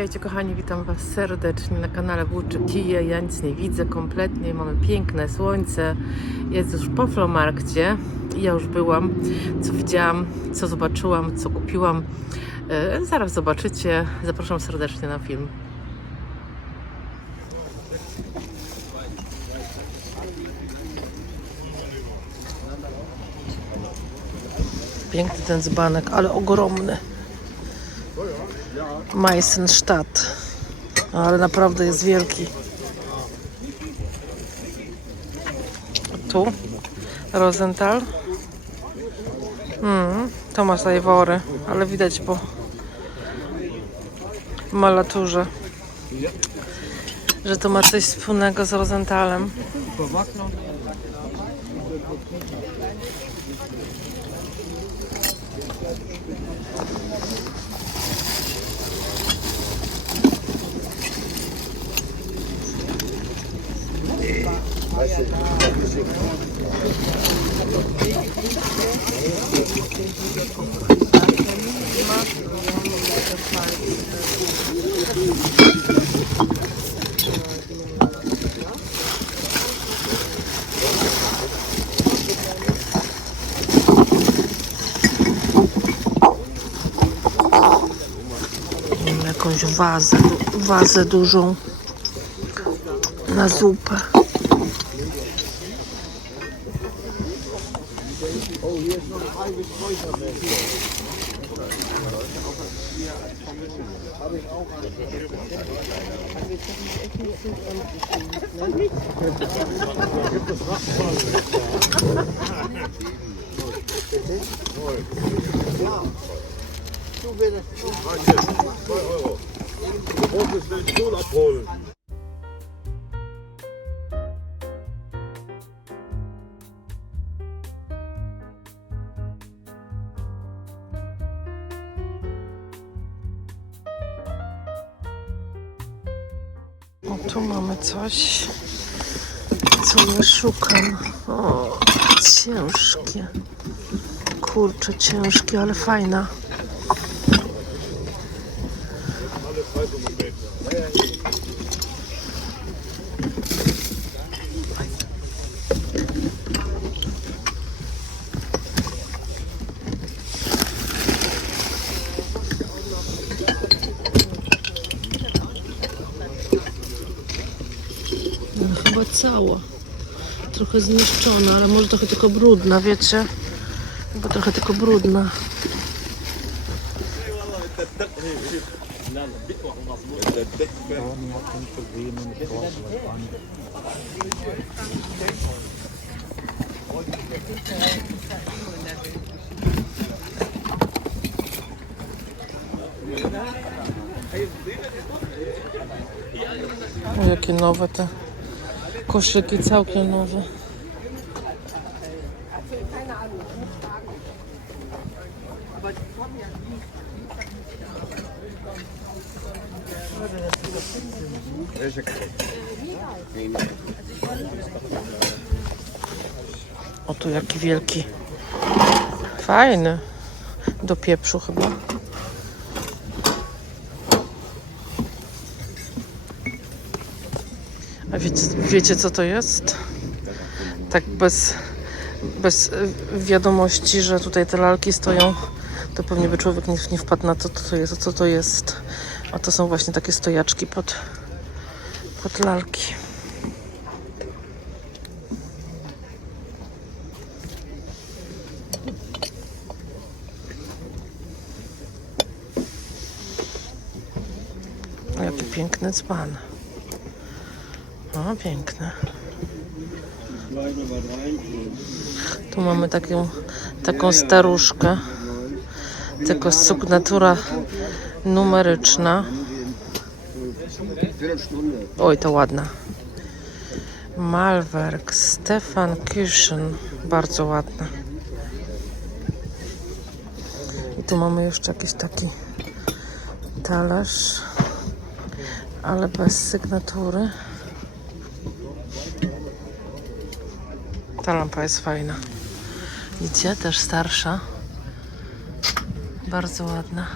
Witajcie kochani, witam Was serdecznie na kanale Włóczy Kije. Ja nic nie widzę kompletnie, mamy piękne słońce, jest już po Flomarkcie. Ja już byłam, co widziałam, co zobaczyłam, co kupiłam, zaraz zobaczycie. Zapraszam serdecznie na film. Piękny ten dzbanek, ale ogromny. Meisenstadt, ale naprawdę jest wielki. Tu Rosenthal, Thomas Ivory, ale widać po malaturze, że to ma coś wspólnego z Rosenthalem. Mam jakąś wazę dużą na zupę. O, tu mamy coś, co ja szukam. O, ciężkie. Kurczę, ciężkie, ale fajna. Chyba cała. Trochę zniszczona, ale może trochę tylko brudna, wiecie? Chyba trochę tylko brudna. O, jakie nowe te koszyki, całkiem nowe. O, tu jaki wielki. Fajny. Do pieprzu chyba. A wiecie co to jest? Tak bez wiadomości, że tutaj te lalki stoją, to pewnie by człowiek nie wpadł na to, co to jest. A to są właśnie takie stojaczki pod lalki. O, jaki piękny dzban. O, piękne. Tu mamy taką staruszkę. Tylko sygnatura numeryczna. Oj, to ładna. Malwerk Stefan Küchen. Bardzo ładna. I tu mamy jeszcze jakiś taki talerz, ale bez sygnatury. Ta lampa jest fajna. Widzicie? Też starsza. Bardzo ładna.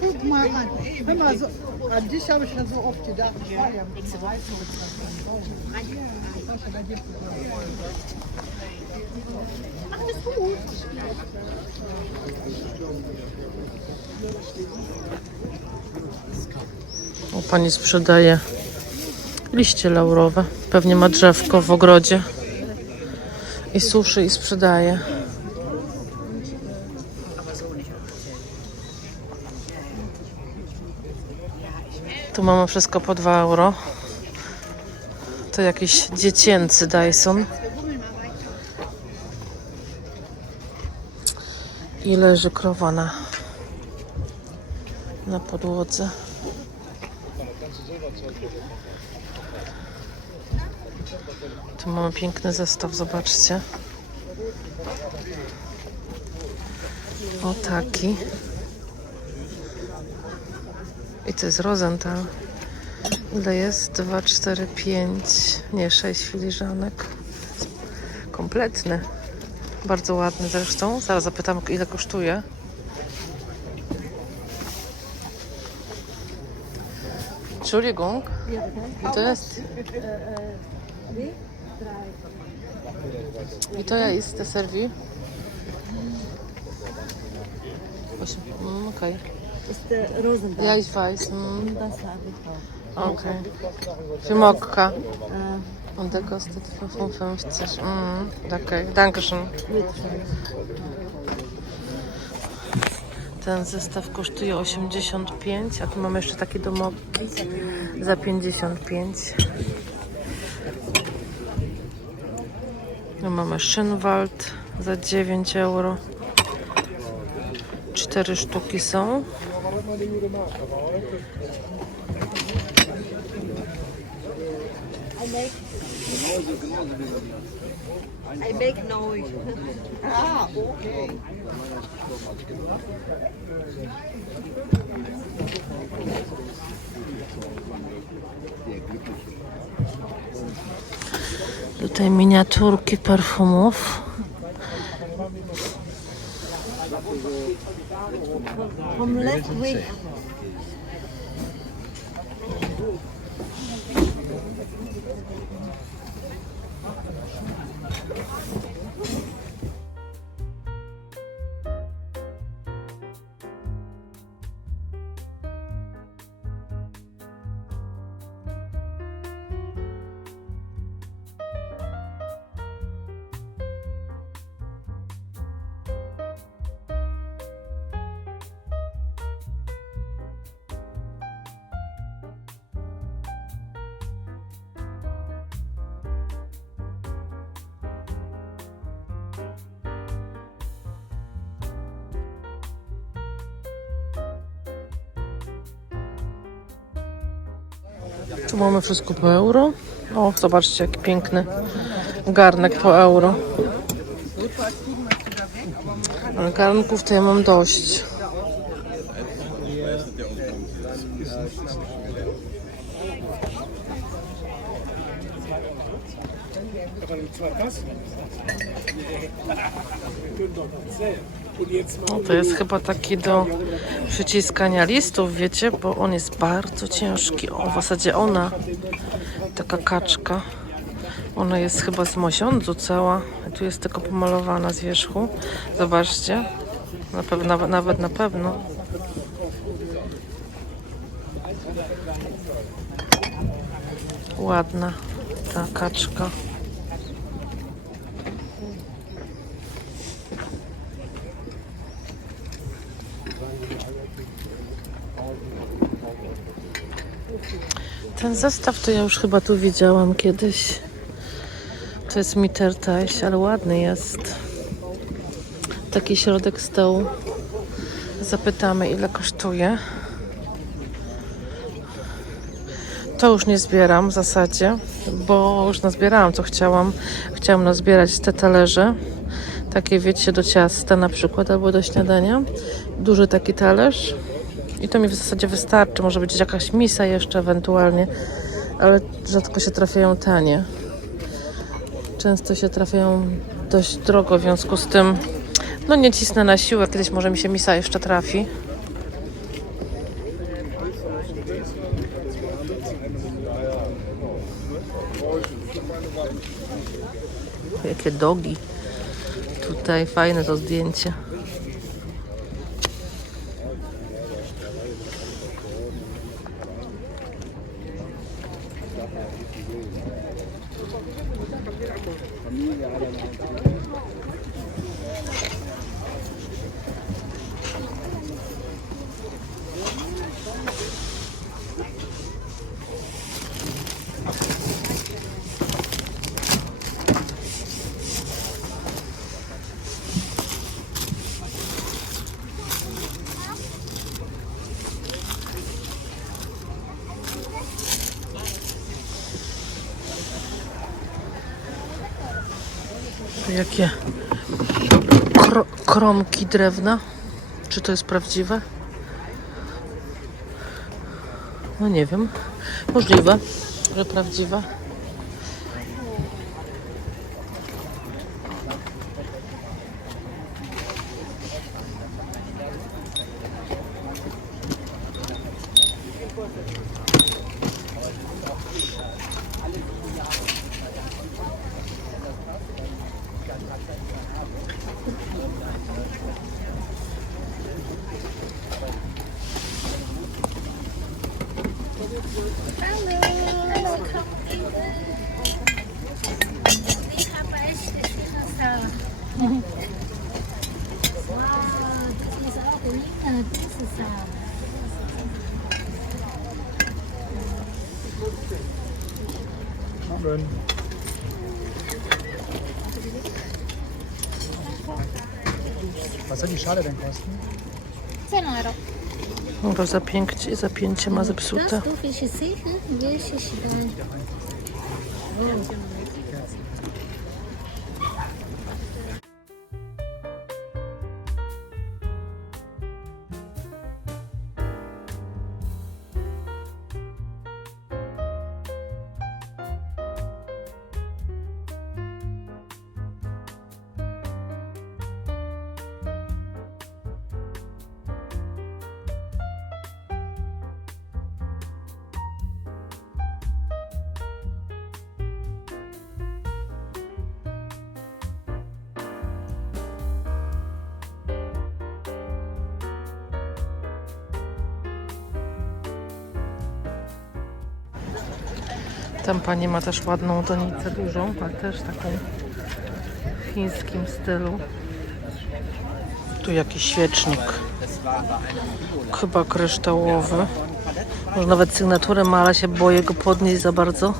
Guck mal an. Hör mal, so, an dich habe ich schon so oft gedacht. Ich war ja mit zwei. Ach, das ist gut. O, pani sprzedaje liście laurowe. Pewnie ma drzewko w ogrodzie. I suszy i sprzedaje. Tu mamy wszystko po 2 euro. To jakiś dziecięcy Dyson. I leży krowa na podłodze. Tu mamy piękny zestaw, zobaczcie. O, taki. I to jest Rosenthal. Ile jest? 2, 4, 5, nie, 6 filiżanek. Kompletny. Bardzo ładny zresztą. Zaraz zapytam, ile kosztuje. Entschuldigung. I to jest... I to jest te serwi? Okay. Ist der Rosenberg. Ja, ich weiß. Das habe ich auch. Okay. Für Mokka. Und der kostet 55. Okay, danke schön. Ten zestaw kosztuje 85, a tu mamy jeszcze takie do Mokki za 55. Tu mamy Schönwald za 9 euro. 4 sztuki są. I make noise. Ah, okay. Tutaj miniaturki perfumów. From left wing. Tu mamy wszystko po euro. O, zobaczcie, jaki piękny garnek po euro. Ale garnków to ja mam dość. No, to jest chyba taki do przyciskania listów, wiecie, bo on jest bardzo ciężki. O, w zasadzie ona, taka kaczka, ona jest chyba z mosiądzu cała. Tu jest tylko pomalowana z wierzchu. Zobaczcie, nawet na pewno. Ładna ta kaczka. Ten zestaw to ja już chyba tu widziałam kiedyś. To jest Mitterteich, ale ładny jest. Taki środek stołu. Zapytamy, ile kosztuje. To już nie zbieram w zasadzie, bo już nazbierałam co chciałam. Chciałam nazbierać te talerze. Takie, wiecie, do ciasta na przykład, albo do śniadania. Duży taki talerz. I to mi w zasadzie wystarczy. Może być jakaś misa jeszcze ewentualnie, ale rzadko się trafiają tanie. Często się trafiają dość drogo, w związku z tym No nie cisnę na siłę, kiedyś może mi się misa jeszcze trafi. Jakie dogi. Tutaj fajne to zdjęcie. Jakie kromki drewna. Czy to jest prawdziwe? No nie wiem. Możliwe, że prawdziwe. Was soll die Schale denn kosten? 10 euro. Bo zapięcie ma zepsute. Das du fisch sicher, welche Schwein. Tam pani ma też ładną donicę dużą, ale też taką w chińskim stylu. Tu jakiś świecznik, chyba kryształowy. Może nawet sygnaturę ma, ale się boję go podnieść za bardzo.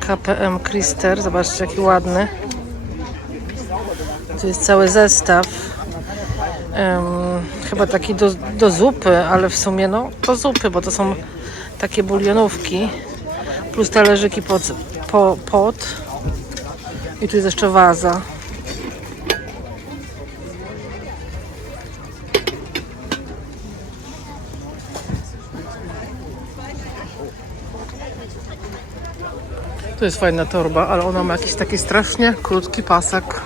KPM Krister, zobaczcie jaki ładny. Tu jest cały zestaw. Chyba taki do zupy, ale w sumie no do zupy, bo to są takie bulionówki. Plus talerzyki pod. I tu jest jeszcze waza. Tu jest fajna torba, ale ona ma jakiś taki strasznie krótki pasek.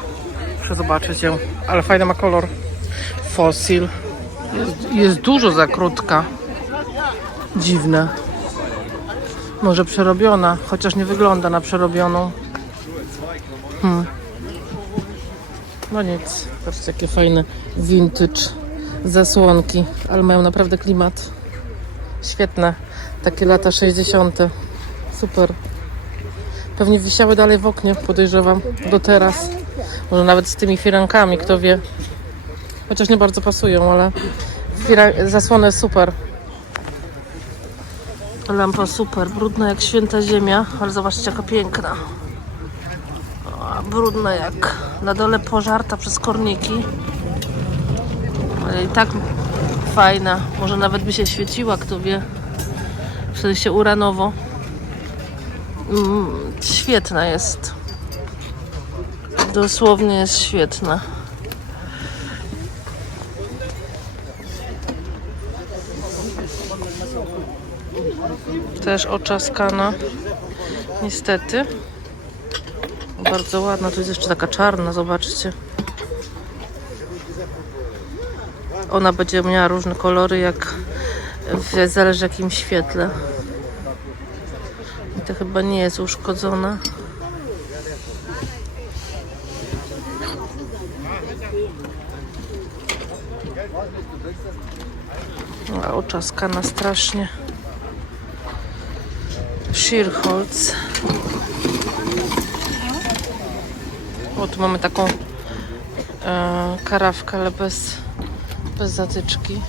Muszę zobaczyć ją, ale fajny ma kolor. Fossil. Jest dużo za krótka. Dziwne. Może przerobiona, chociaż nie wygląda na przerobioną. No nic. Patrzcie jakie fajne vintage zasłonki, ale mają naprawdę klimat. Świetne. Takie lata 60. Super. Pewnie wisiały dalej w oknie, podejrzewam, do teraz. Może nawet z tymi firankami, kto wie. Chociaż nie bardzo pasują, ale zasłony super. Lampa super, brudna jak święta ziemia, ale zobaczcie jaka piękna. O, brudna jak na dole pożarta przez korniki. Ale i tak fajna, może nawet by się świeciła, kto wie. W sensie uranowo. Świetna jest. Dosłownie jest świetna. Też oczaskana. Niestety. Bardzo ładna. Tu jest jeszcze taka czarna, zobaczcie. Ona będzie miała różne kolory, jak zależy w jakim świetle. I to chyba nie jest uszkodzona. A oczaskana strasznie. Schirholz. O, tu mamy taką karawkę, ale bez zatyczki.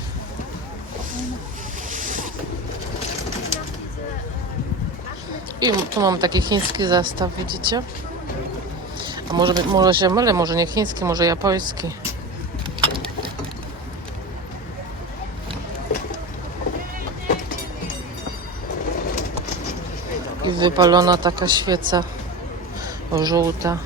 I tu mamy taki chiński zestaw, widzicie? A może się mylę, może nie chiński, może japoński. I wypalona taka świeca żółta.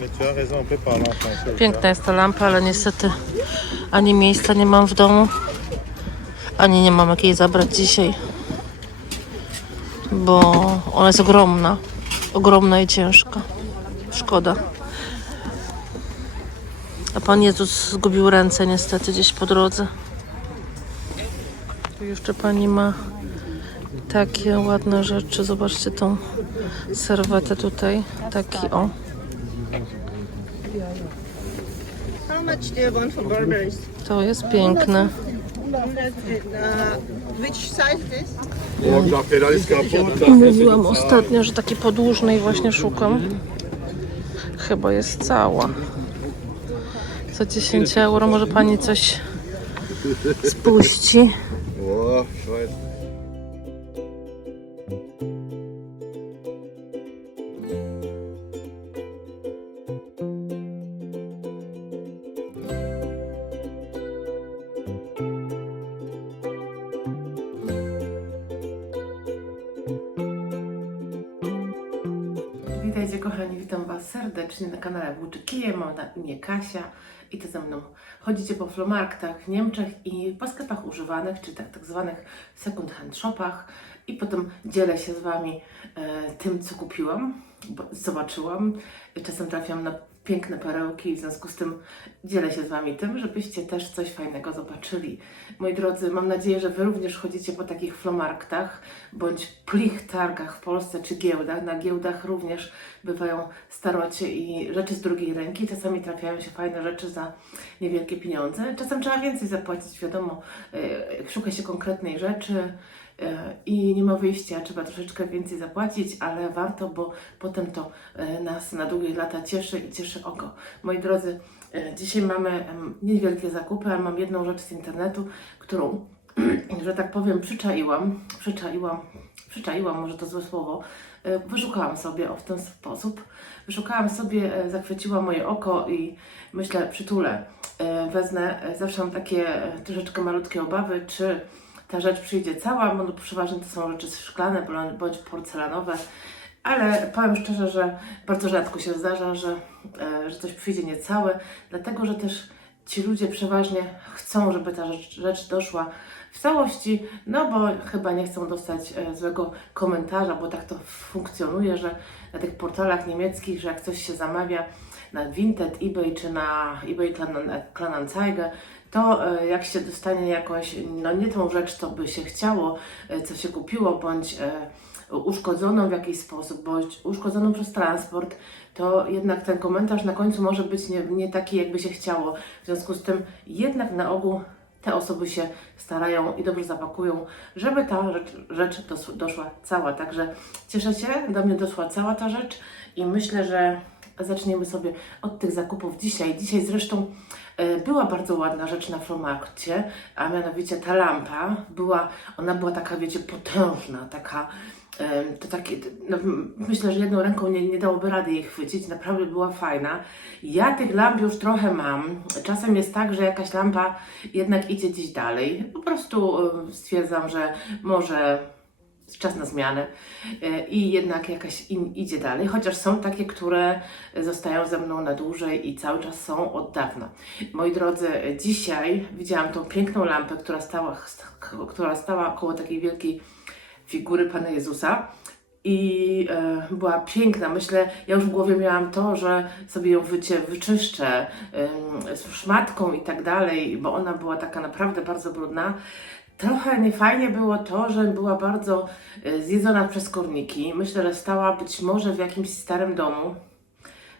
Mais tu as raison, on peut parler en français. Piękna jest ta lampa, ale niestety ani miejsca nie mam w domu, ani nie mam jak jej zabrać dzisiaj, bo ona jest ogromna. Ogromna i ciężka. Szkoda. A Pan Jezus zgubił ręce niestety gdzieś po drodze. Tu jeszcze Pani ma takie ładne rzeczy. Zobaczcie tą serwetę tutaj. Taki o. How much do you want for Burberrys? To jest piękne. Which size this? Mówiłam ostatnio, że takiej podłużnej właśnie szukam. Chyba jest cała. Za 10 euro może Pani coś spuści. Oh, chouette. Witajcie kochani, witam Was serdecznie na kanale Włóczy Kije. Mam na imię Kasia i to ze mną chodzicie po flomarktach w Niemczech i po sklepach używanych, czy tak zwanych second hand shopach, i potem dzielę się z Wami tym, co kupiłam, bo zobaczyłam. Czasem trafiam na piękne perełki, w związku z tym dzielę się z Wami tym, żebyście też coś fajnego zobaczyli. Moi drodzy, mam nadzieję, że Wy również chodzicie po takich flomarktach bądź plichtargach w Polsce, czy giełdach. Na giełdach również bywają starocie i rzeczy z drugiej ręki. Czasami trafiają się fajne rzeczy za niewielkie pieniądze. Czasem trzeba więcej zapłacić, wiadomo, szuka się konkretnej rzeczy i nie ma wyjścia, trzeba troszeczkę więcej zapłacić, ale warto, bo potem to nas na długie lata cieszy i cieszy oko. Moi drodzy, dzisiaj mamy niewielkie zakupy, ale mam jedną rzecz z internetu, którą, że tak powiem, przyczaiłam, może to złe słowo, wyszukałam sobie w ten sposób. Wyszukałam sobie, zachwyciła moje oko i myślę, przytulę, wezmę. Zawsze mam takie troszeczkę malutkie obawy, czy ta rzecz przyjdzie cała, bo przeważnie to są rzeczy szklane bądź porcelanowe, ale powiem szczerze, że bardzo rzadko się zdarza, że coś przyjdzie niecałe, dlatego że też ci ludzie przeważnie chcą, żeby ta rzecz doszła w całości, no bo chyba nie chcą dostać złego komentarza, bo tak to funkcjonuje, że na tych portalach niemieckich, że jak coś się zamawia na Vinted, eBay czy na eBay Kleinanzeigen, to jak się dostanie jakąś, no nie tą rzecz, to by się chciało, co się kupiło, bądź uszkodzoną w jakiś sposób, bądź uszkodzoną przez transport, to jednak ten komentarz na końcu może być nie taki, jakby się chciało. W związku z tym jednak na ogół te osoby się starają i dobrze zapakują, żeby ta rzecz doszła cała. Także cieszę się, do mnie doszła cała ta rzecz i myślę, że zaczniemy sobie od tych zakupów dzisiaj. Dzisiaj zresztą była bardzo ładna rzecz na Flohmarkcie, a mianowicie ta lampa. Ona była taka, wiecie, potężna, taka, to takie, no, myślę, że jedną ręką nie dałoby rady jej chwycić, naprawdę była fajna. Ja tych lamp już trochę mam. Czasem jest tak, że jakaś lampa jednak idzie gdzieś dalej. Po prostu stwierdzam, że może czas na zmianę i jednak jakaś idzie dalej, chociaż są takie, które zostają ze mną na dłużej i cały czas są od dawna. Moi drodzy, dzisiaj widziałam tą piękną lampę, która stała koło takiej wielkiej figury Pana Jezusa i była piękna. Myślę, ja już w głowie miałam to, że sobie ją wyczyszczę z szmatką i tak dalej, bo ona była taka naprawdę bardzo brudna. Trochę niefajnie było to, że była bardzo zjedzona przez korniki. Myślę, że stała być może w jakimś starym domu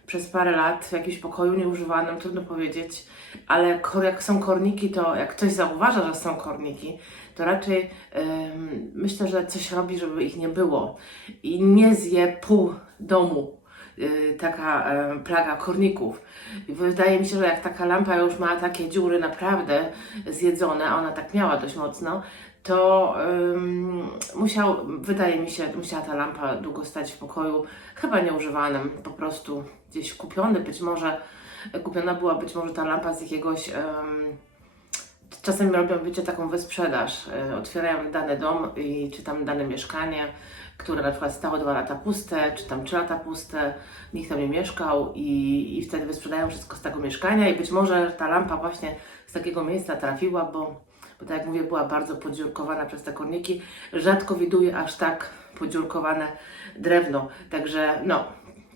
przez parę lat, w jakimś pokoju nieużywanym, trudno powiedzieć. Ale jak są korniki, to jak ktoś zauważa, że są korniki, to raczej myślę, że coś robi, żeby ich nie było. I nie zje pół domu taka plaga korników. Wydaje mi się, że jak taka lampa już ma takie dziury naprawdę zjedzone, a ona tak miała dość mocno, to wydaje mi się, musiała ta lampa długo stać w pokoju, chyba nieużywanym, po prostu gdzieś kupiona była być może ta lampa z jakiegoś czasem robią, wiecie, taką wyprzedaż. Otwierają dany dom czy tam dane mieszkanie, które na przykład stało 2 lata puste, czy tam 3 lata puste, nikt tam nie mieszkał i wtedy wysprzedają wszystko z tego mieszkania i być może ta lampa właśnie z takiego miejsca trafiła, bo tak jak mówię, była bardzo podziurkowana przez te korniki. Rzadko widuję aż tak podziurkowane drewno, także no,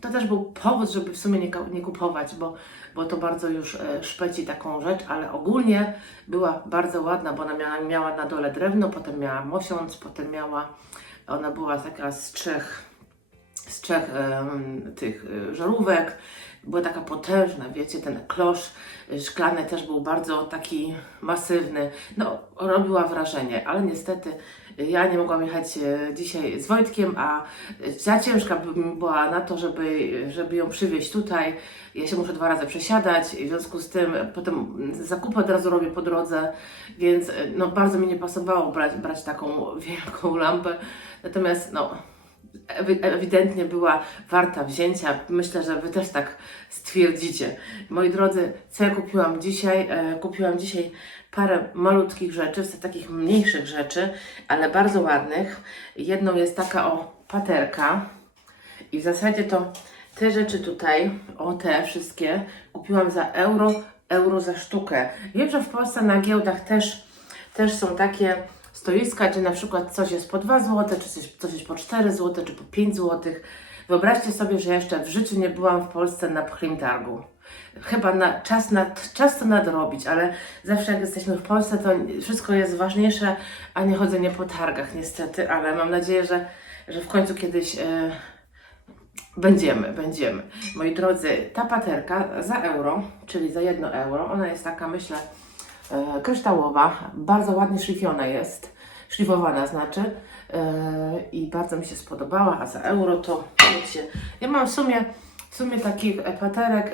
to też był powód, żeby w sumie nie kupować, bo to bardzo już szpeci taką rzecz, ale ogólnie była bardzo ładna, bo ona miała na dole drewno, potem miała mosiąc, ona była taka z trzech tych żarówek, była taka potężna, wiecie, ten klosz szklany też był bardzo taki masywny, no robiła wrażenie, ale niestety ja nie mogłam jechać dzisiaj z Wojtkiem, a za ciężka była na to, żeby ją przywieźć tutaj. Ja się muszę 2 razy przesiadać i w związku z tym potem zakupy od razu robię po drodze, więc no bardzo mi nie pasowało brać taką wielką lampę, natomiast no ewidentnie była warta wzięcia. Myślę, że Wy też tak stwierdzicie. Moi drodzy, co ja kupiłam dzisiaj? Kupiłam dzisiaj parę malutkich rzeczy, takich mniejszych rzeczy, ale bardzo ładnych. Jedną jest taka paterka i w zasadzie to te rzeczy tutaj, te wszystkie, kupiłam za euro za sztukę. Wiem, że w Polsce na giełdach też są takie stoiska, gdzie na przykład coś jest po 2 zł, czy coś jest po 4 zł, czy po 5 zł. Wyobraźcie sobie, że jeszcze w życiu nie byłam w Polsce na Pchlim Targu. Chyba czas to nadrobić, ale zawsze jak jesteśmy w Polsce, to wszystko jest ważniejsze, a nie chodzenie po targach niestety, ale mam nadzieję, że w końcu kiedyś będziemy. Moi drodzy, ta paterka za euro, czyli za 1 euro, ona jest taka, myślę, kryształowa, bardzo ładnie szlifowana znaczy, i bardzo mi się spodobała, a za euro to wiecie, ja mam w sumie takich paterek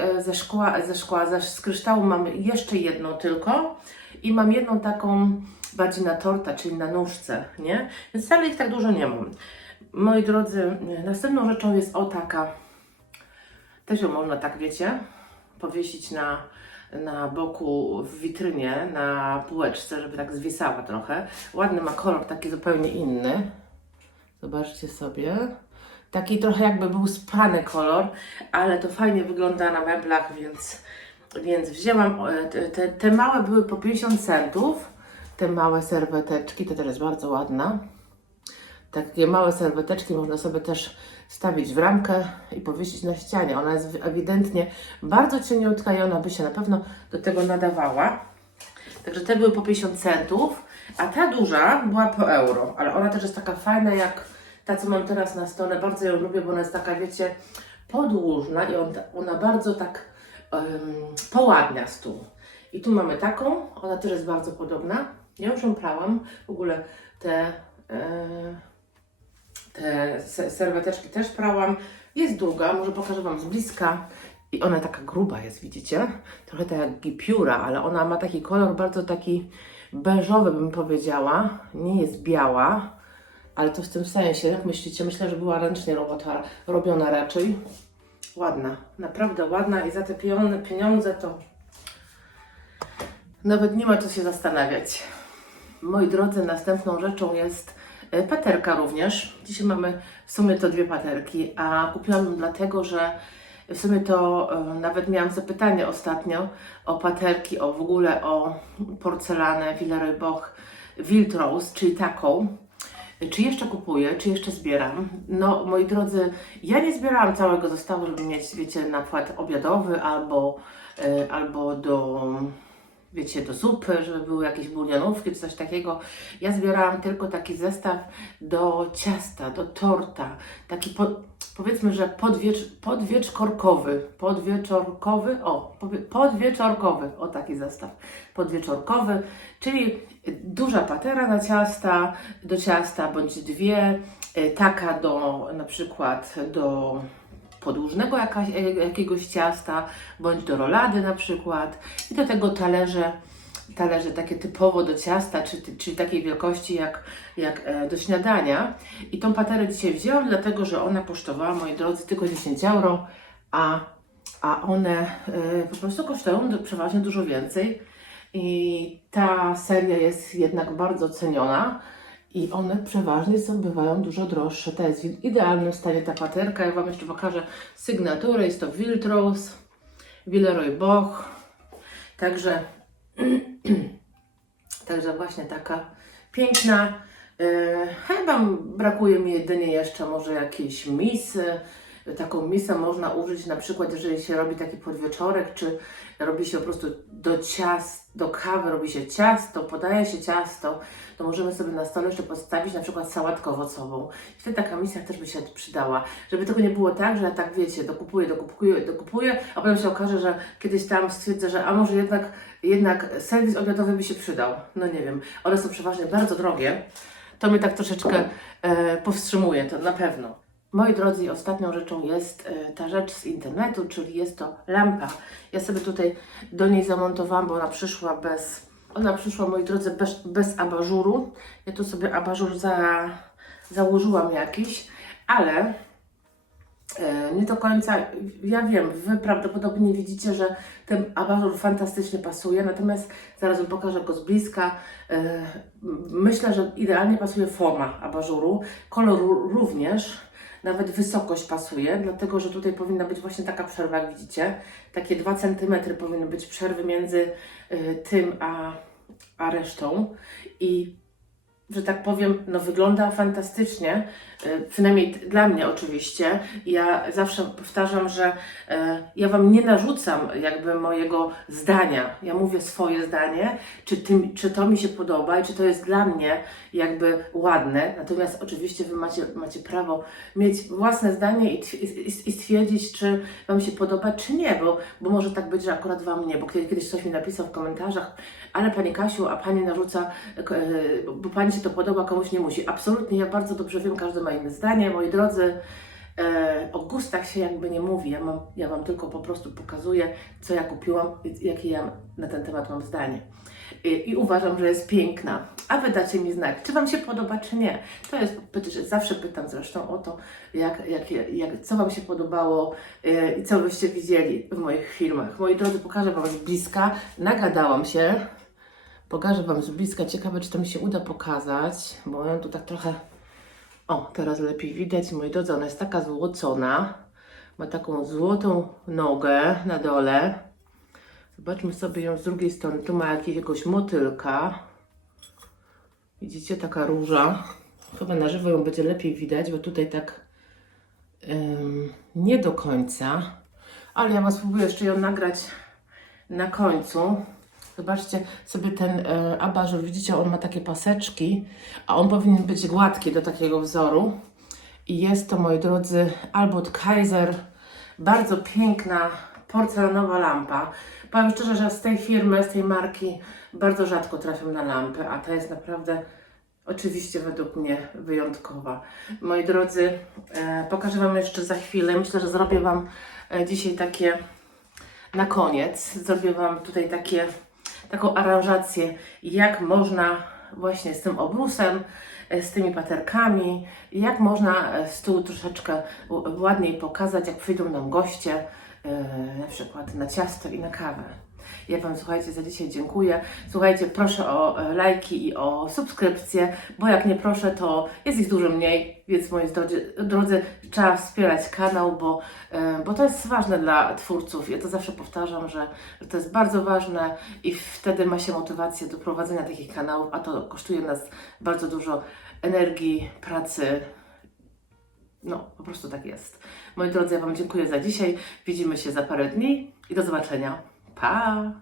z kryształu mam jeszcze jedną tylko i mam jedną taką bardziej na torta, czyli na nóżce, nie? Więc wcale ich tak dużo nie mam. Moi drodzy, następną rzeczą jest taka, też ją można tak, wiecie, powiesić na boku w witrynie, na półeczce, żeby tak zwisała trochę. Ładny ma kolor, taki zupełnie inny. Zobaczcie sobie. Taki trochę jakby był sprany kolor, ale to fajnie wygląda na meblach, więc wzięłam. Te małe były po 50 centów. Te małe serweteczki, to też jest bardzo ładna. Takie małe serweteczki można sobie też wstawić w ramkę i powiesić na ścianie. Ona jest ewidentnie bardzo cieniutka i ona by się na pewno do tego nadawała. Także te były po 50 centów, a ta duża była po euro. Ale ona też jest taka fajna jak ta, co mam teraz na stole. Bardzo ją lubię, bo ona jest taka, wiecie, podłużna i ona bardzo tak poładnia stół. I tu mamy taką, ona też jest bardzo podobna. Ja już ją prałam, w ogóle te serweteczki też prałam. Jest długa, może pokażę Wam z bliska. I ona taka gruba jest, widzicie? Trochę tak jak gipiura, ale ona ma taki kolor bardzo taki beżowy, bym powiedziała. Nie jest biała, ale to w tym sensie, jak myślicie? Myślę, że była ręcznie robiona raczej. Ładna, naprawdę ładna i za te pieniądze to nawet nie ma co się zastanawiać. Moi drodzy, następną rzeczą jest paterka również. Dzisiaj mamy w sumie to 2 paterki, a kupiłam ją dlatego, że w sumie to nawet miałam zapytanie ostatnio o paterki, w ogóle o porcelanę Villeroy Boch Wildrose, czyli taką. Czy jeszcze kupuję, czy jeszcze zbieram? No, moi drodzy, ja nie zbierałam całego zestawu, żeby mieć, wiecie, na przykład obiadowy albo do, wiecie, do zupy, żeby były jakieś bulionówki czy coś takiego. Ja zbierałam tylko taki zestaw do ciasta, do torta, taki powiedzmy, że podwieczorkowy, o taki zestaw, podwieczorkowy, czyli duża patera na ciasta, do ciasta bądź 2, taka do na przykład do podłużnego jakiegoś ciasta, bądź do rolady na przykład i do tego talerze takie typowo do ciasta, czyli takiej wielkości jak do śniadania. I tą paterę dzisiaj wzięłam, dlatego że ona kosztowała, moi drodzy, tylko 10 euro, a one po prostu kosztują przeważnie dużo więcej. I ta seria jest jednak bardzo ceniona i one przeważnie bywają dużo droższe. Ta jest w idealnym stanie ta paterka. Ja Wam jeszcze pokażę sygnaturę. Jest to Wildrose, Villeroy Boch. Także właśnie taka piękna. Chyba brakuje mi jedynie jeszcze może jakiejś misy. Taką misę można użyć na przykład, jeżeli się robi taki podwieczorek, czy robi się po prostu do kawy robi się ciasto, podaje się ciasto, to możemy sobie na stole jeszcze postawić na przykład sałatkę owocową. I wtedy taka misja też by się przydała. Żeby tego nie było tak, że ja tak, wiecie, dokupuję, a potem się okaże, że kiedyś tam stwierdzę, że a może jednak serwis obiadowy by się przydał. No nie wiem. One są przeważnie bardzo drogie. To mnie tak troszeczkę powstrzymuje, to na pewno. Moi drodzy, ostatnią rzeczą jest ta rzecz z internetu, czyli jest to lampa. Ja sobie tutaj do niej zamontowałam, bo ona przyszła, moi drodzy, bez abażuru. Ja tu sobie abażur założyłam jakiś, ale nie do końca, ja wiem, Wy prawdopodobnie widzicie, że ten abażur fantastycznie pasuje, natomiast zaraz Wam pokażę go z bliska. Myślę, że idealnie pasuje forma abażuru, kolor również. Nawet wysokość pasuje, dlatego że tutaj powinna być właśnie taka przerwa, jak widzicie. Takie 2 cm powinny być przerwy między tym a resztą. I że tak powiem, no wygląda fantastycznie, przynajmniej dla mnie oczywiście. Ja zawsze powtarzam, że ja Wam nie narzucam jakby mojego zdania. Ja mówię swoje zdanie, czy to mi się podoba i czy to jest dla mnie jakby ładne. Natomiast oczywiście Wy macie prawo mieć własne zdanie i stwierdzić, czy Wam się podoba, czy nie, bo może tak być, że akurat Wam nie, bo kiedyś ktoś mi napisał w komentarzach, ale Pani Kasiu, a Pani narzuca, bo Pani się to podoba, komuś nie musi. Absolutnie, ja bardzo dobrze wiem, każdy ma inne zdanie. Moi drodzy, o gustach się jakby nie mówi. Ja Wam tylko po prostu pokazuję, co ja kupiłam, jakie ja na ten temat mam zdanie. I uważam, że jest piękna. A Wy dacie mi znak, czy Wam się podoba, czy nie. To jest, zawsze pytam zresztą o to, co Wam się podobało i co byście widzieli w moich filmach. Moi drodzy, pokażę Wam z bliska. Nagadałam się. Pokażę Wam z bliska. Ciekawe, czy to mi się uda pokazać, bo ja tu tak trochę... O, teraz lepiej widać. Moi drodzy, ona jest taka złocona. Ma taką złotą nogę na dole. Zobaczmy sobie ją z drugiej strony. Tu ma jakiegoś motylka. Widzicie, taka róża. Chyba na żywo ją będzie lepiej widać, bo tutaj tak nie do końca. Ale ja Was spróbuję jeszcze ją nagrać na końcu. Zobaczcie sobie ten abażur. Widzicie, on ma takie paseczki, a on powinien być gładki do takiego wzoru. I jest to, moi drodzy, Albert Kaiser. Bardzo piękna porcelanowa lampa. Powiem szczerze, że z tej firmy, z tej marki bardzo rzadko trafiam na lampy, a ta jest naprawdę oczywiście według mnie wyjątkowa. Moi drodzy, pokażę Wam jeszcze za chwilę. Myślę, że zrobię Wam dzisiaj takie na koniec. Zrobię Wam tutaj taką aranżację, jak można właśnie z tym obrusem, z tymi paterkami, jak można stół troszeczkę ładniej pokazać, jak przyjdą nam goście, na przykład na ciasto i na kawę. Ja Wam, słuchajcie, za dzisiaj dziękuję. Słuchajcie, proszę o lajki i o subskrypcje, bo jak nie proszę, to jest ich dużo mniej, więc moi drodzy, trzeba wspierać kanał, bo to jest ważne dla twórców. Ja to zawsze powtarzam, że to jest bardzo ważne i wtedy ma się motywację do prowadzenia takich kanałów, a to kosztuje nas bardzo dużo energii, pracy. No, po prostu tak jest. Moi drodzy, ja Wam dziękuję za dzisiaj. Widzimy się za parę dni i do zobaczenia. Pa!